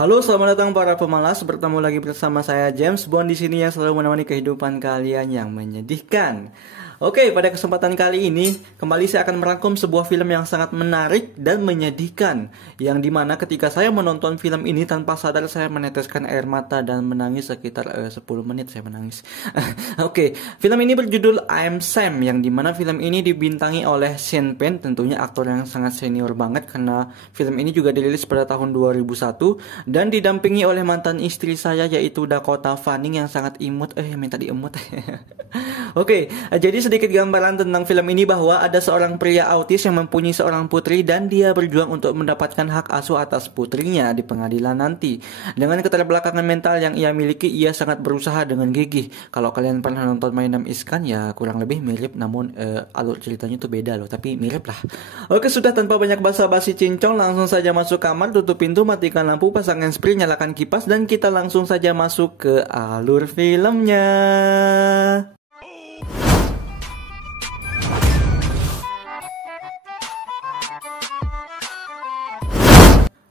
Halo, selamat datang para pemalas. Bertemu lagi bersama saya James Bond di sini yang selalu menemani kehidupan kalian yang menyedihkan. Oke, pada kesempatan kali ini kembali saya akan merangkum sebuah film yang sangat menarik dan menyedihkan, yang dimana ketika saya menonton film ini tanpa sadar saya meneteskan air mata dan menangis sekitar 10 menit saya menangis. Oke, film ini berjudul I'm Sam, yang dimana film ini dibintangi oleh Sean Penn, tentunya aktor yang sangat senior banget karena film ini juga dirilis pada tahun 2001 dan didampingi oleh mantan istri saya yaitu Dakota Fanning yang sangat imut, minta diemut. Oke, jadi sedikit gambaran tentang film ini bahwa ada seorang pria autis yang mempunyai seorang putri dan dia berjuang untuk mendapatkan hak asuh atas putrinya di pengadilan nanti. Dengan keterbelakangan mental yang ia miliki, ia sangat berusaha dengan gigih. Kalau kalian pernah nonton My Name is Khan ya kurang lebih mirip, namun alur ceritanya tuh beda loh, tapi mirip lah. Oke, sudah tanpa banyak basa-basi cincong, langsung saja masuk kamar, tutup pintu, matikan lampu, pasang handsfree, nyalakan kipas, dan kita langsung saja masuk ke alur filmnya.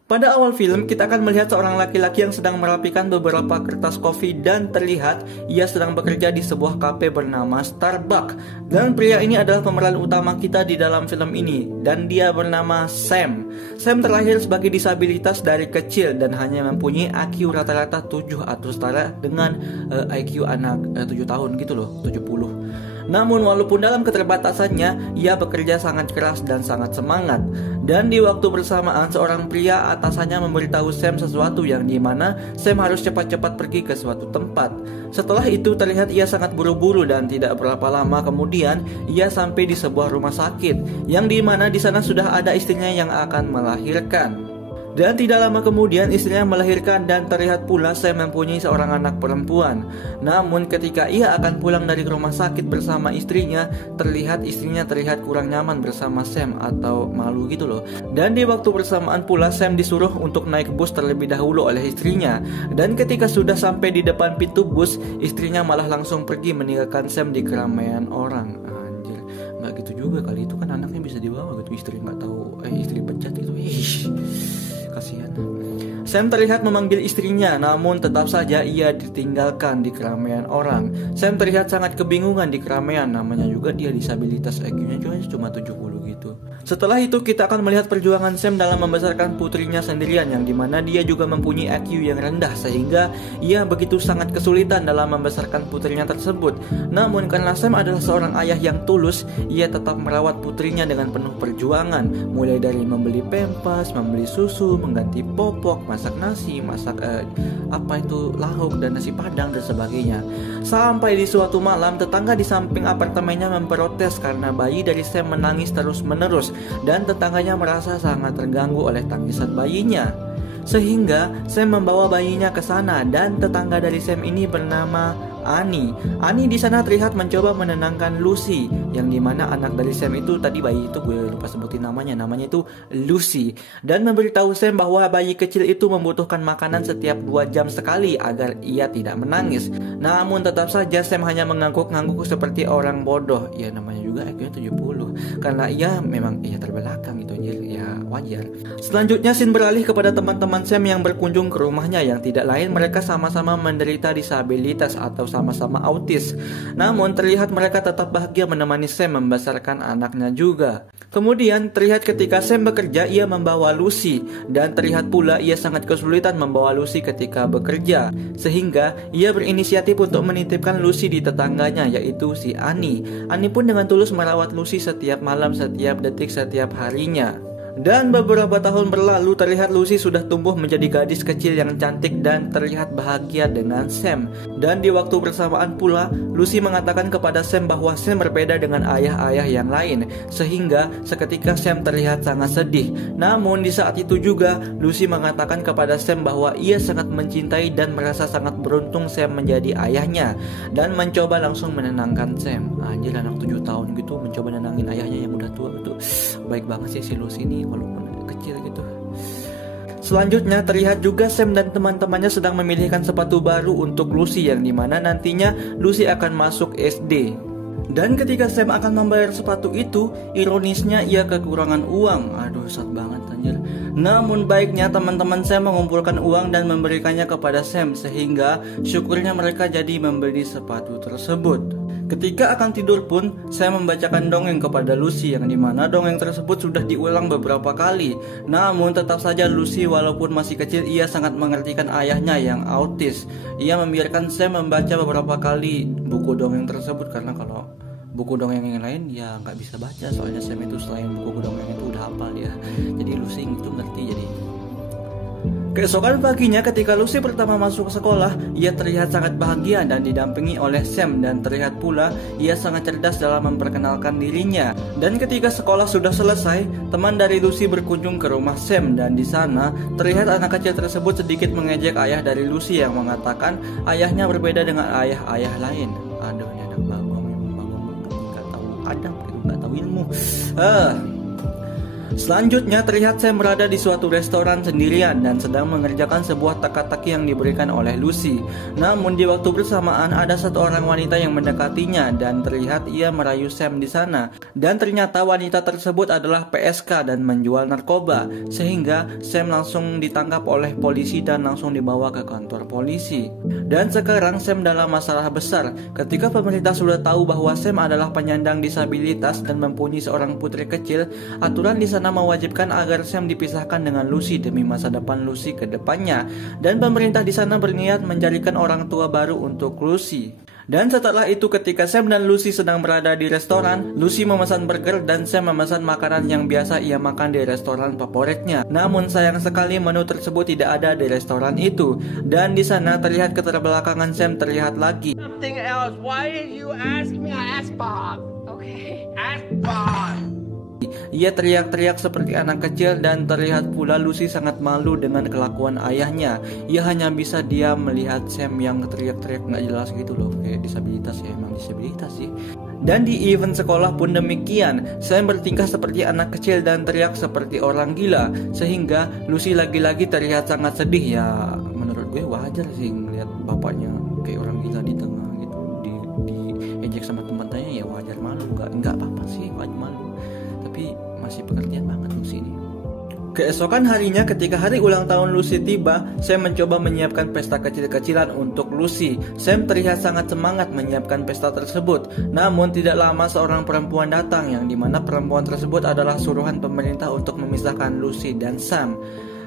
Pada awal film, kita akan melihat seorang laki-laki yang sedang merapikan beberapa kertas kopi dan terlihat ia sedang bekerja di sebuah kafe bernama Starbucks. Dan pria ini adalah pemeran utama kita di dalam film ini dan dia bernama Sam. Sam terlahir sebagai disabilitas dari kecil dan hanya mempunyai IQ rata-rata 7 atau setara dengan IQ anak 7 tahun gitu loh, 70. Namun walaupun dalam keterbatasannya, ia bekerja sangat keras dan sangat semangat. Dan di waktu bersamaan, seorang pria atasannya memberitahu Sam sesuatu yang dimana Sam harus cepat-cepat pergi ke suatu tempat. Setelah itu terlihat ia sangat buru-buru dan tidak berapa lama kemudian ia sampai di sebuah rumah sakit, yang dimana di sana sudah ada istrinya yang akan melahirkan. Dan tidak lama kemudian istrinya melahirkan dan terlihat pula Sam mempunyai seorang anak perempuan. Namun ketika ia akan pulang dari rumah sakit bersama istrinya, terlihat istrinya terlihat kurang nyaman bersama Sam atau malu gitu loh. Dan di waktu bersamaan pula Sam disuruh untuk naik bus terlebih dahulu oleh istrinya. Dan ketika sudah sampai di depan pintu bus, istrinya malah langsung pergi meninggalkan Sam di keramaian orang. Anjir, nggak gitu juga kali, itu kan anaknya bisa dibawa gitu, istri nggak tahu, istri pecat itu. Kasihan. Sam terlihat memanggil istrinya, namun tetap saja ia ditinggalkan di keramaian orang. Sam terlihat sangat kebingungan di keramaian, namanya juga dia disabilitas, IQ-nya cuma 70 gitu. Setelah itu kita akan melihat perjuangan Sam dalam membesarkan putrinya sendirian, yang dimana dia juga mempunyai IQ yang rendah sehingga ia begitu sangat kesulitan dalam membesarkan putrinya tersebut. Namun karena Sam adalah seorang ayah yang tulus, ia tetap merawat putrinya dengan penuh perjuangan, mulai dari membeli pempas, membeli susu, mengganti popok, masak nasi, masak lauk dan nasi padang dan sebagainya. Sampai di suatu malam tetangga di samping apartemennya memprotes karena bayi dari Sam menangis terus-menerus dan tetangganya merasa sangat terganggu oleh tangisan bayinya. Sehingga Sam membawa bayinya ke sana dan tetangga dari Sam ini bernama Annie. Annie di sana terlihat mencoba menenangkan Lucy, yang dimana anak dari Sam itu tadi, bayi itu gue lupa sebutin namanya itu Lucy, dan memberitahu Sam bahwa bayi kecil itu membutuhkan makanan setiap 2 jam sekali agar ia tidak menangis. Namun tetap saja Sam hanya mengangguk-ngangguk seperti orang bodoh. Ya namanya juga IQ-nya 70 karena ia memang terbelakang gitu anjir, ya wajar. Selanjutnya scene beralih kepada teman-teman Sam yang berkunjung ke rumahnya, yang tidak lain mereka sama-sama menderita disabilitas atau sama-sama autis. Namun terlihat mereka tetap bahagia menemani Sam membesarkan anaknya juga. Kemudian terlihat ketika Sam bekerja ia membawa Lucy, dan terlihat pula ia sangat kesulitan membawa Lucy ketika bekerja, sehingga ia berinisiatif untuk menitipkan Lucy di tetangganya yaitu si Annie. Annie pun dengan tulus merawat Lucy setiap malam, setiap detik, setiap harinya. Dan beberapa tahun berlalu terlihat Lucy sudah tumbuh menjadi gadis kecil yang cantik dan terlihat bahagia dengan Sam. Dan di waktu bersamaan pula Lucy mengatakan kepada Sam bahwa Sam berbeda dengan ayah-ayah yang lain, sehingga seketika Sam terlihat sangat sedih. Namun di saat itu juga Lucy mengatakan kepada Sam bahwa ia sangat mencintai dan merasa sangat beruntung Sam menjadi ayahnya, dan mencoba langsung menenangkan Sam. Anjir, anak 7 tahun gitu mencoba nenangin ayahnya yang udah tua gitu. Baik banget sih si Lucy ini walaupun kecil gitu. Selanjutnya terlihat juga Sam dan teman-temannya sedang memilihkan sepatu baru untuk Lucy, yang dimana nantinya Lucy akan masuk SD. Dan ketika Sam akan membayar sepatu itu, ironisnya ia kekurangan uang. Aduh, sad banget anjir. Namun baiknya teman-teman Sam mengumpulkan uang dan memberikannya kepada Sam, sehingga syukurnya mereka jadi membeli sepatu tersebut. Ketika akan tidur pun, saya membacakan dongeng kepada Lucy, yang dimana dongeng tersebut sudah diulang beberapa kali. Namun tetap saja Lucy walaupun masih kecil, ia sangat mengertikan ayahnya yang autis. Ia membiarkan Sam membaca beberapa kali buku dongeng tersebut, karena kalau buku dongeng yang lain ya nggak bisa baca, soalnya Sam itu selain buku dongeng itu udah hafal ya. Jadi Lucy itu ngerti. Jadi keesokan paginya ketika Lucy pertama masuk ke sekolah, ia terlihat sangat bahagia dan didampingi oleh Sam, dan terlihat pula ia sangat cerdas dalam memperkenalkan dirinya. Dan ketika sekolah sudah selesai, teman dari Lucy berkunjung ke rumah Sam, dan di sana terlihat anak kecil tersebut sedikit mengejek ayah dari Lucy yang mengatakan ayahnya berbeda dengan ayah-ayah lain. Aduh, ini anak bangun nggak tahu adab, nggak tahu ilmu. Selanjutnya terlihat Sam berada di suatu restoran sendirian dan sedang mengerjakan sebuah teka-teki yang diberikan oleh Lucy. Namun di waktu bersamaan ada satu orang wanita yang mendekatinya dan terlihat ia merayu Sam di sana. Dan ternyata wanita tersebut adalah PSK dan menjual narkoba, sehingga Sam langsung ditangkap oleh polisi dan langsung dibawa ke kantor polisi. Dan sekarang Sam dalam masalah besar ketika pemerintah sudah tahu bahwa Sam adalah penyandang disabilitas dan mempunyai seorang putri kecil. Aturan di sana mewajibkan agar Sam dipisahkan dengan Lucy demi masa depan Lucy ke depannya, dan pemerintah di sana berniat mencarikan orang tua baru untuk Lucy. Dan setelah itu ketika Sam dan Lucy sedang berada di restoran, Lucy memesan burger dan Sam memesan makanan yang biasa ia makan di restoran favoritnya. Namun sayang sekali menu tersebut tidak ada di restoran itu, dan di sana terlihat keterbelakangan Sam terlihat lagi. Something else. Why did you ask me? I asked Bob. Okay. Ask Bob. Ia teriak-teriak seperti anak kecil, dan terlihat pula Lucy sangat malu dengan kelakuan ayahnya. Ia hanya bisa diam melihat Sam yang teriak-teriak nggak jelas gitu loh, kayak disabilitas ya, emang disabilitas sih. Dan di event sekolah pun demikian, Sam bertingkah seperti anak kecil dan teriak seperti orang gila, sehingga Lucy lagi-lagi terlihat sangat sedih. Ya menurut gue wajar sih ngeliat bapaknya kayak orang gila di tengah gitu, diejek sama teman-temannya, ya wajar malu, nggak apa-apa sih, wajar malu. Tapi masih pengertian banget Lucy ini. Keesokan harinya ketika hari ulang tahun Lucy tiba, Sam mencoba menyiapkan pesta kecil-kecilan untuk Lucy. Sam terlihat sangat semangat menyiapkan pesta tersebut. Namun tidak lama seorang perempuan datang, yang dimana perempuan tersebut adalah suruhan pemerintah untuk memisahkan Lucy dan Sam.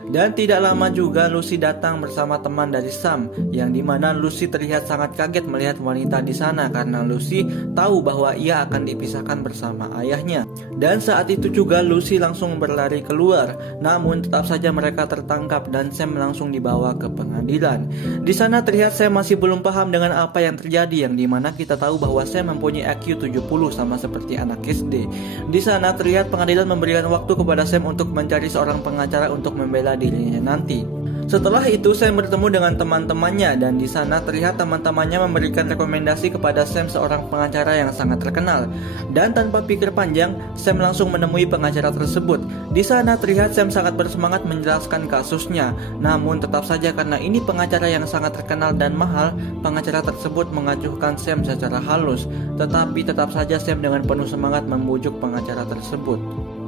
Dan tidak lama juga Lucy datang bersama teman dari Sam, yang dimana Lucy terlihat sangat kaget melihat wanita di sana karena Lucy tahu bahwa ia akan dipisahkan bersama ayahnya. Dan saat itu juga Lucy langsung berlari keluar, namun tetap saja mereka tertangkap dan Sam langsung dibawa ke pengadilan. Di sana terlihat Sam masih belum paham dengan apa yang terjadi, yang dimana kita tahu bahwa Sam mempunyai IQ 70 sama seperti anak SD. Di sana terlihat pengadilan memberikan waktu kepada Sam untuk mencari seorang pengacara untuk membela dirinya nanti. Setelah itu Sam bertemu dengan teman-temannya, dan di sana terlihat teman-temannya memberikan rekomendasi kepada Sam seorang pengacara yang sangat terkenal. Dan tanpa pikir panjang, Sam langsung menemui pengacara tersebut. Di sana terlihat Sam sangat bersemangat menjelaskan kasusnya. Namun tetap saja karena ini pengacara yang sangat terkenal dan mahal, pengacara tersebut mengacuhkan Sam secara halus. Tetapi tetap saja Sam dengan penuh semangat membujuk pengacara tersebut.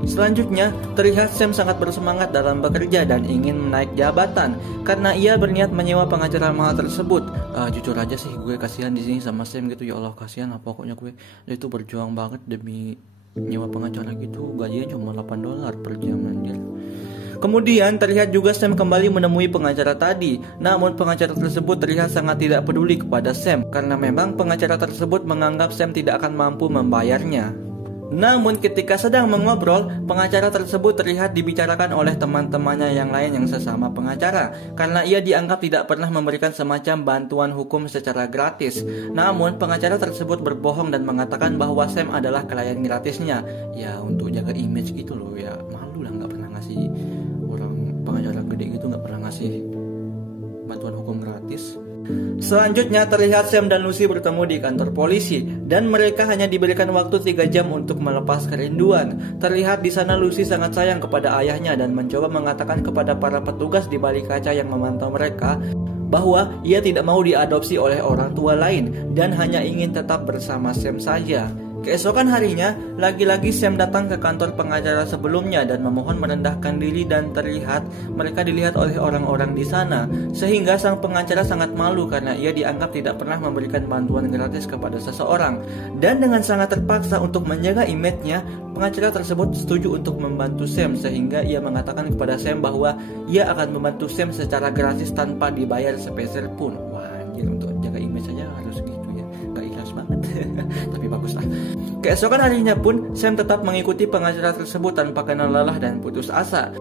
Selanjutnya, terlihat Sam sangat bersemangat dalam bekerja dan ingin menaik jabatan karena ia berniat menyewa pengacara mahal tersebut. Jujur aja sih gue kasihan di sini sama Sam gitu, ya Allah kasihan lah pokoknya gue. Dia itu berjuang banget demi nyewa pengacara gitu, gajinya cuma $8 per jam anjir. Kemudian terlihat juga Sam kembali menemui pengacara tadi. Namun pengacara tersebut terlihat sangat tidak peduli kepada Sam karena memang pengacara tersebut menganggap Sam tidak akan mampu membayarnya. Namun ketika sedang mengobrol, pengacara tersebut terlihat dibicarakan oleh teman-temannya yang lain yang sesama pengacara karena ia dianggap tidak pernah memberikan semacam bantuan hukum secara gratis. Namun pengacara tersebut berbohong dan mengatakan bahwa Sam adalah klien gratisnya. Ya untuk jaga image gitu loh, ya malu lah nggak pernah ngasih orang pengacara gede gitu, nggak pernah ngasih bantuan hukum gratis. Selanjutnya terlihat Sam dan Lucy bertemu di kantor polisi dan mereka hanya diberikan waktu 3 jam untuk melepas kerinduan. Terlihat di sana Lucy sangat sayang kepada ayahnya dan mencoba mengatakan kepada para petugas di balik kaca yang memantau mereka bahwa ia tidak mau diadopsi oleh orang tua lain dan hanya ingin tetap bersama Sam saja. Keesokan harinya, lagi-lagi Sam datang ke kantor pengacara sebelumnya dan memohon merendahkan diri, dan terlihat mereka dilihat oleh orang-orang di sana. Sehingga sang pengacara sangat malu karena ia dianggap tidak pernah memberikan bantuan gratis kepada seseorang. Dan dengan sangat terpaksa untuk menjaga image-nya, pengacara tersebut setuju untuk membantu Sam, sehingga ia mengatakan kepada Sam bahwa ia akan membantu Sam secara gratis tanpa dibayar sepeser pun. Wah, anjir, untuk jaga image saja harus gitu ya. Gak ikhlas banget. Tapi bagus lah. Keesokan harinya pun Sam tetap mengikuti pengacara tersebut tanpa kenal lelah dan putus asa.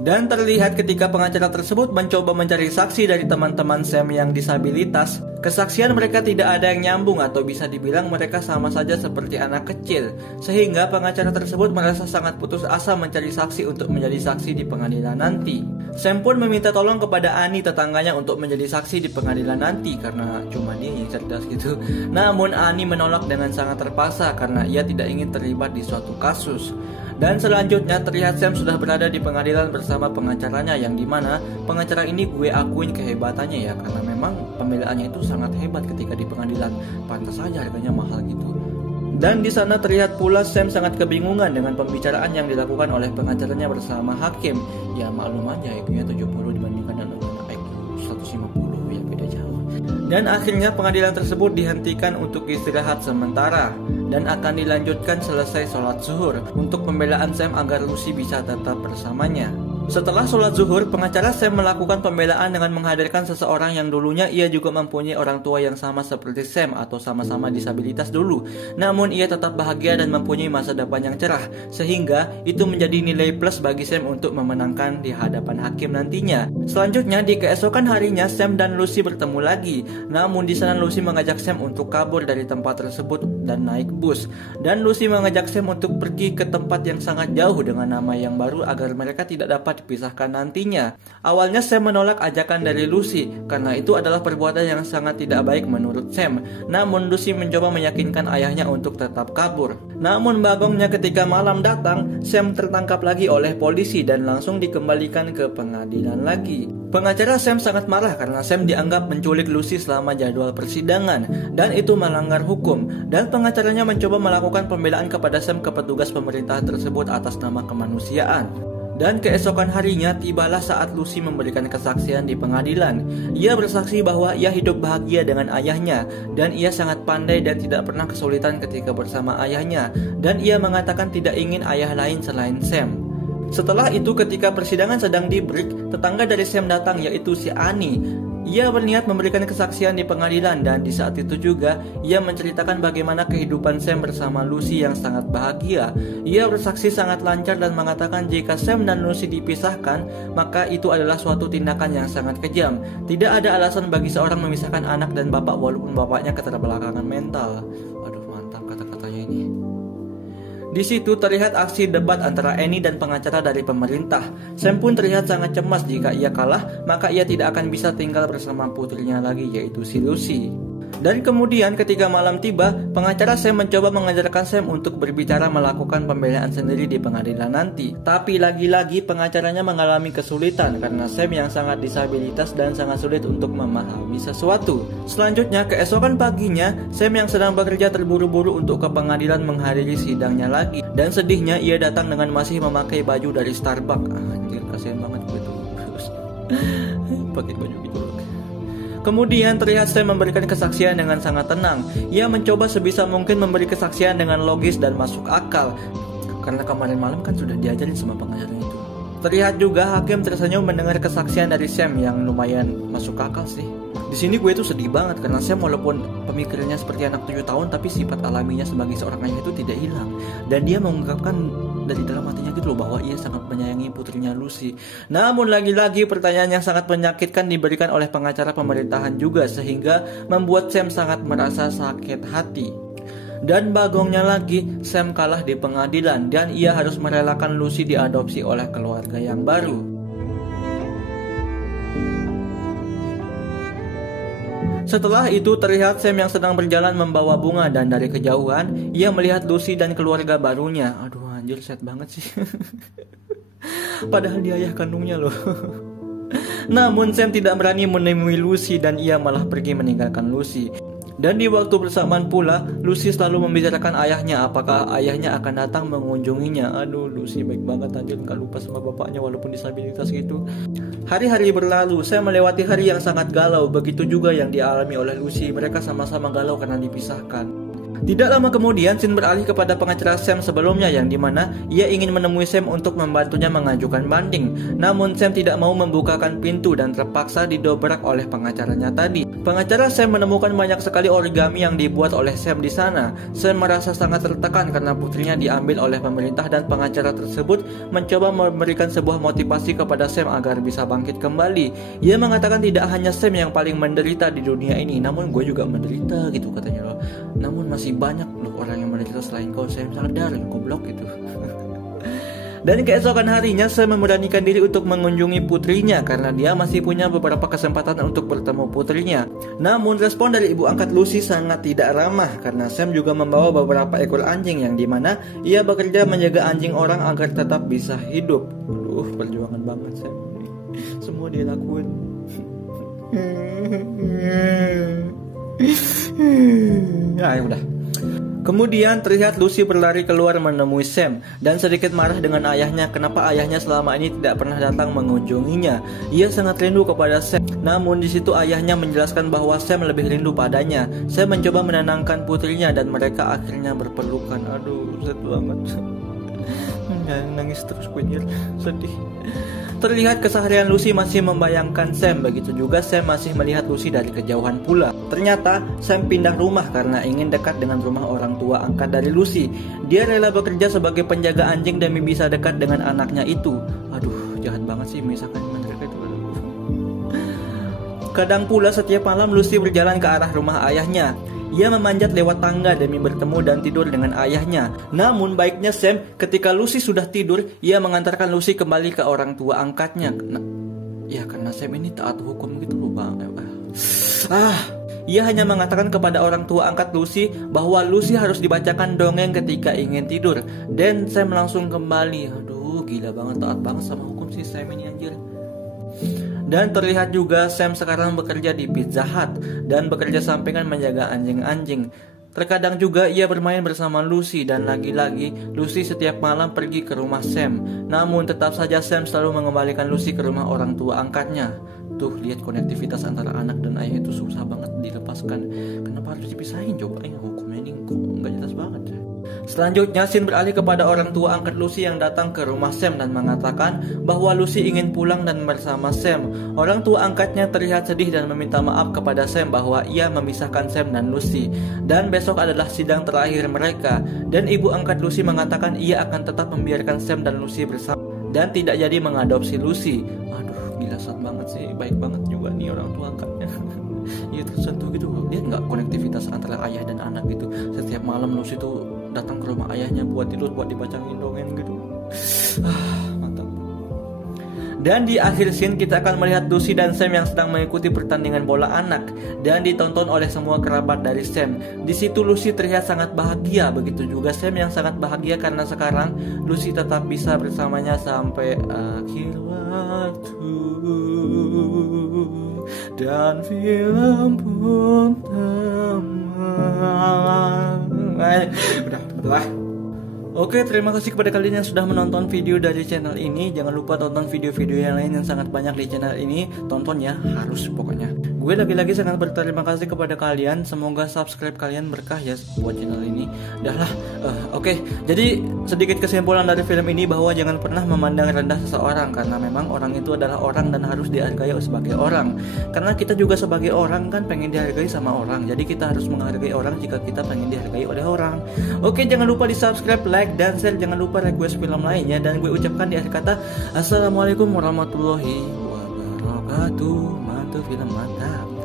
Dan terlihat ketika pengacara tersebut mencoba mencari saksi dari teman-teman Sam yang disabilitas, kesaksian mereka tidak ada yang nyambung, atau bisa dibilang mereka sama saja seperti anak kecil. Sehingga pengacara tersebut merasa sangat putus asa mencari saksi untuk menjadi saksi di pengadilan nanti. Sam pun meminta tolong kepada Annie, tetangganya, untuk menjadi saksi di pengadilan nanti karena cuma dia yang cerdas gitu. Namun Annie menolak dengan sangat terpaksa karena ia tidak ingin terlibat di suatu kasus. Dan selanjutnya terlihat Sam sudah berada di pengadilan bersama pengacaranya, yang dimana pengacara ini gue akuin kehebatannya ya, karena memang pembelaannya itu sangat hebat ketika di pengadilan. Pantas saja harganya mahal gitu. Dan di sana terlihat pula Sam sangat kebingungan dengan pembicaraan yang dilakukan oleh pengacaranya bersama hakim. Ya maklum aja IQ-nya 70 dibandingkan dengan IQ 150, ya beda jauh. Dan akhirnya pengadilan tersebut dihentikan untuk istirahat sementara dan akan dilanjutkan selesai sholat zuhur untuk pembelaan Sam agar Lucy bisa tetap bersamanya. Setelah sholat zuhur, pengacara Sam melakukan pembelaan dengan menghadirkan seseorang yang dulunya ia juga mempunyai orang tua yang sama seperti Sam atau sama-sama disabilitas dulu. Namun ia tetap bahagia dan mempunyai masa depan yang cerah, sehingga itu menjadi nilai plus bagi Sam untuk memenangkan di hadapan hakim nantinya. Selanjutnya di keesokan harinya Sam dan Lucy bertemu lagi. Namun di sana Lucy mengajak Sam untuk kabur dari tempat tersebut dan naik bus. Dan Lucy mengajak Sam untuk pergi ke tempat yang sangat jauh dengan nama yang baru agar mereka tidak dapat dipisahkan nantinya. Awalnya Sam menolak ajakan dari Lucy karena itu adalah perbuatan yang sangat tidak baik menurut Sam. Namun Lucy mencoba meyakinkan ayahnya untuk tetap kabur. Namun bagongnya ketika malam datang, Sam tertangkap lagi oleh polisi dan langsung dikembalikan ke pengadilan lagi. Pengacara Sam sangat marah karena Sam dianggap menculik Lucy selama jadwal persidangan dan itu melanggar hukum. Dan pengacaranya mencoba melakukan pembelaan kepada Sam ke petugas pemerintah tersebut atas nama kemanusiaan. Dan keesokan harinya tibalah saat Lucy memberikan kesaksian di pengadilan. Ia bersaksi bahwa ia hidup bahagia dengan ayahnya dan ia sangat pandai dan tidak pernah kesulitan ketika bersama ayahnya. Dan ia mengatakan tidak ingin ayah lain selain Sam. Setelah itu ketika persidangan sedang di-break, tetangga dari Sam datang yaitu si Annie. Ia berniat memberikan kesaksian di pengadilan dan di saat itu juga ia menceritakan bagaimana kehidupan Sam bersama Lucy yang sangat bahagia. Ia bersaksi sangat lancar dan mengatakan jika Sam dan Lucy dipisahkan, maka itu adalah suatu tindakan yang sangat kejam. Tidak ada alasan bagi seorang memisahkan anak dan bapak walaupun bapaknya keterbelakangan mental. Waduh, mantap kata-katanya ini. Di situ terlihat aksi debat antara Annie dan pengacara dari pemerintah. Sam pun terlihat sangat cemas jika ia kalah, maka ia tidak akan bisa tinggal bersama putrinya lagi yaitu si Lucy. Dan kemudian ketika malam tiba, pengacara Sam mencoba mengajarkan Sam untuk berbicara melakukan pembelaan sendiri di pengadilan nanti. Tapi lagi-lagi pengacaranya mengalami kesulitan karena Sam yang sangat disabilitas dan sangat sulit untuk memahami sesuatu. Selanjutnya keesokan paginya, Sam yang sedang bekerja terburu-buru untuk ke pengadilan menghadiri sidangnya lagi. Dan sedihnya ia datang dengan masih memakai baju dari Starbucks. Anjir, kasihan banget gue tuh. Pakai baju gitu. Kemudian terlihat Sam memberikan kesaksian dengan sangat tenang. Ia mencoba sebisa mungkin memberi kesaksian dengan logis dan masuk akal. Karena kemarin malam kan sudah diajarin sama pengajarnya itu. Terlihat juga hakim tersenyum mendengar kesaksian dari Sam yang lumayan masuk akal sih. Di sini gue tuh sedih banget karena Sam walaupun pemikirannya seperti anak 7 tahun tapi sifat alaminya sebagai seorang ayah itu tidak hilang. Dan dia mengungkapkan dari dalam hatinya gitu loh bahwa ia sangat menyayangi putrinya Lucy. Namun lagi-lagi pertanyaan yang sangat menyakitkan diberikan oleh pengacara pemerintahan juga sehingga membuat Sam sangat merasa sakit hati. Dan bagongnya lagi, Sam kalah di pengadilan dan ia harus merelakan Lucy diadopsi oleh keluarga yang baru. Setelah itu terlihat Sam yang sedang berjalan membawa bunga dan dari kejauhan ia melihat Lucy dan keluarga barunya. Aduh anjir, sad banget sih. Padahal dia ayah kandungnya loh. Namun Sam tidak berani menemui Lucy dan ia malah pergi meninggalkan Lucy. Dan di waktu bersamaan pula, Lucy selalu membicarakan ayahnya, apakah ayahnya akan datang mengunjunginya. Aduh, Lucy baik banget anjir, gak lupa sama bapaknya walaupun disabilitas gitu. Hari-hari berlalu, Sam melewati hari yang sangat galau, begitu juga yang dialami oleh Lucy. Mereka sama-sama galau karena dipisahkan. Tidak lama kemudian, Sin beralih kepada pengacara Sam sebelumnya yang dimana ia ingin menemui Sam untuk membantunya mengajukan banding. Namun Sam tidak mau membukakan pintu dan terpaksa didobrak oleh pengacaranya tadi. Pengacara Sam menemukan banyak sekali origami yang dibuat oleh Sam di sana. Sam merasa sangat tertekan karena putrinya diambil oleh pemerintah dan pengacara tersebut mencoba memberikan sebuah motivasi kepada Sam agar bisa bangkit kembali. Ia mengatakan tidak hanya Sam yang paling menderita di dunia ini, namun gue juga menderita gitu katanya loh. Namun masih banyak loh orang yang menderita selain kau, Sam sadar, goblok gitu. Dan keesokan harinya Sam memberanikan diri untuk mengunjungi putrinya karena dia masih punya beberapa kesempatan untuk bertemu putrinya. Namun respon dari ibu angkat Lucy sangat tidak ramah karena Sam juga membawa beberapa ekor anjing yang dimana ia bekerja menjaga anjing orang agar tetap bisa hidup. Aduh, perjuangan banget Sam. Semua dia lakuin. Ya udah. Kemudian terlihat Lucy berlari keluar menemui Sam dan sedikit marah dengan ayahnya kenapa ayahnya selama ini tidak pernah datang mengunjunginya. Ia sangat rindu kepada Sam. Namun di situ ayahnya menjelaskan bahwa Sam lebih rindu padanya. Sam mencoba menenangkan putrinya dan mereka akhirnya berpelukan. Aduh, sedih banget. Jangan nangis terus kunyir, sedih. Terlihat keseharian Lucy masih membayangkan Sam, begitu juga Sam masih melihat Lucy dari kejauhan pula. Ternyata Sam pindah rumah karena ingin dekat dengan rumah orang tua angkat dari Lucy. Dia rela bekerja sebagai penjaga anjing demi bisa dekat dengan anaknya itu. Aduh, jahat banget sih misalkan mereka itu. Kadang pula setiap malam Lucy berjalan ke arah rumah ayahnya. Ia memanjat lewat tangga demi bertemu dan tidur dengan ayahnya. Namun baiknya Sam, ketika Lucy sudah tidur, ia mengantarkan Lucy kembali ke orang tua angkatnya. Ya karena Sam ini taat hukum gitu loh bang. Ia hanya mengatakan kepada orang tua angkat Lucy bahwa Lucy harus dibacakan dongeng ketika ingin tidur. Dan Sam langsung kembali. Aduh, gila banget, taat banget sama hukum si Sam ini anjir. Dan terlihat juga Sam sekarang bekerja di Pizza Hut dan bekerja sampingan menjaga anjing-anjing. Terkadang juga ia bermain bersama Lucy dan lagi-lagi Lucy setiap malam pergi ke rumah Sam. Namun tetap saja Sam selalu mengembalikan Lucy ke rumah orang tua angkatnya. Tuh, lihat konektivitas antara anak dan ayah itu susah banget dilepaskan. Kenapa harus dipisahin coba? Hukumnya ini kok nggak jelas banget. Selanjutnya Sin beralih kepada orang tua angkat Lucy yang datang ke rumah Sam dan mengatakan bahwa Lucy ingin pulang dan bersama Sam. Orang tua angkatnya terlihat sedih dan meminta maaf kepada Sam bahwa ia memisahkan Sam dan Lucy. Dan besok adalah sidang terakhir mereka. Dan ibu angkat Lucy mengatakan ia akan tetap membiarkan Sam dan Lucy bersama dan tidak jadi mengadopsi Lucy. Aduh, gila sangat banget sih, baik banget juga nih orang tua angkatnya. Iya tersentuh gitu, dia nggak konektivitas antara ayah dan anak gitu. Setiap malam Lucy tuh datang ke rumah ayahnya buat tidur, buat dibacain dongeng gitu. Mantap. Dan di akhir scene kita akan melihat Lucy dan Sam yang sedang mengikuti pertandingan bola anak dan ditonton oleh semua kerabat dari Sam. Di situ Lucy terlihat sangat bahagia, begitu juga Sam yang sangat bahagia karena sekarang Lucy tetap bisa bersamanya sampai akhir waktu. Dan film pun udah. Oke, terima kasih kepada kalian yang sudah menonton video dari channel ini. Jangan lupa tonton video-video yang lain yang sangat banyak di channel ini. Tonton ya, harus pokoknya. Gue lagi-lagi sangat berterima kasih kepada kalian. Semoga subscribe kalian berkah ya buat channel ini. Udahlah. Oke, jadi sedikit kesimpulan dari film ini bahwa jangan pernah memandang rendah seseorang karena memang orang itu adalah orang dan harus dihargai sebagai orang. Karena kita juga sebagai orang kan pengen dihargai sama orang. Jadi kita harus menghargai orang jika kita pengen dihargai oleh orang. Oke, jangan lupa di subscribe, like, dan share. Jangan lupa request film lainnya. Dan gue ucapkan di akhir kata, Assalamualaikum warahmatullahi wabarakatuh. Mantap film, mantap.